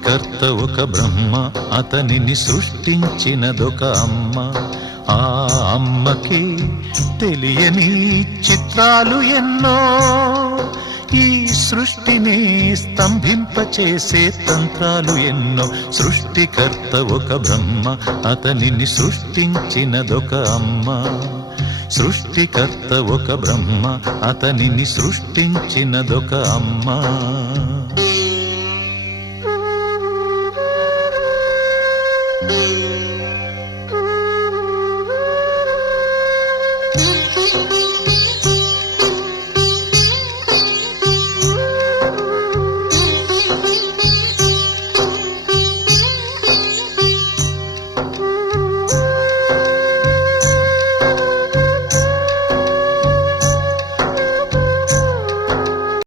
సృష్టికర్త ఒక బ్రహ్మ, అతనిని సృష్టించినదొక అమ్మ. ఆ అమ్మకి తెలియని చిత్రాలు ఎన్నో, ఈ సృష్టిని స్తంభింపచేసే తంత్రాలు ఎన్నో. సృష్టికర్త ఒక బ్రహ్మ, అతనిని సృష్టించినదొక అమ్మ. సృష్టికర్త ఒక బ్రహ్మ, అతనిని సృష్టించినదొక అమ్మ.